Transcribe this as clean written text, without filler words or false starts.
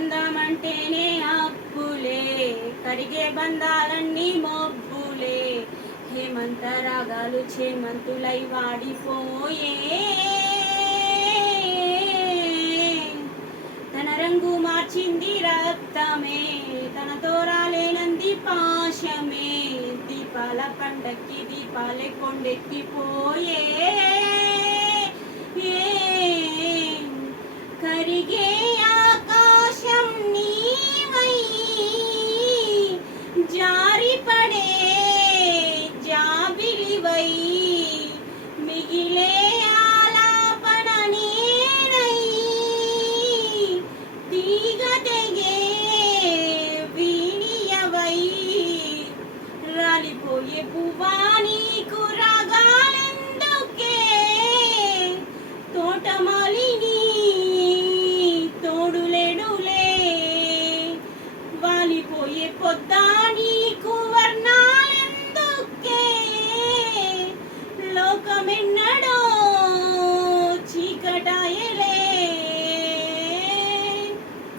బంధమంటేనే అప్పులే, కరిగే బంధాలన్నీ మబ్బులే. హేమంత రాగాలు చేమంతులై వాడిపోయే, తన రంగు మార్చింది రక్తమే, తనతో రాలేనంది పాశమే. దీపాల పండక్కి దీపాలే కొండెక్కిపోయే, కరిగే ఆకాశం నీవై, జారిపడే జాబిలివై, మిగిలే ఆలాపన నేనై, తీగ తెగే వీణియవై. రాలిపోయే పువ్వా నీకు రాగాలెందుకే, తోటమాలిని తోడులేడులే. వాలిపోయే పొద్దా నీకు వర్ణాలెందుకే,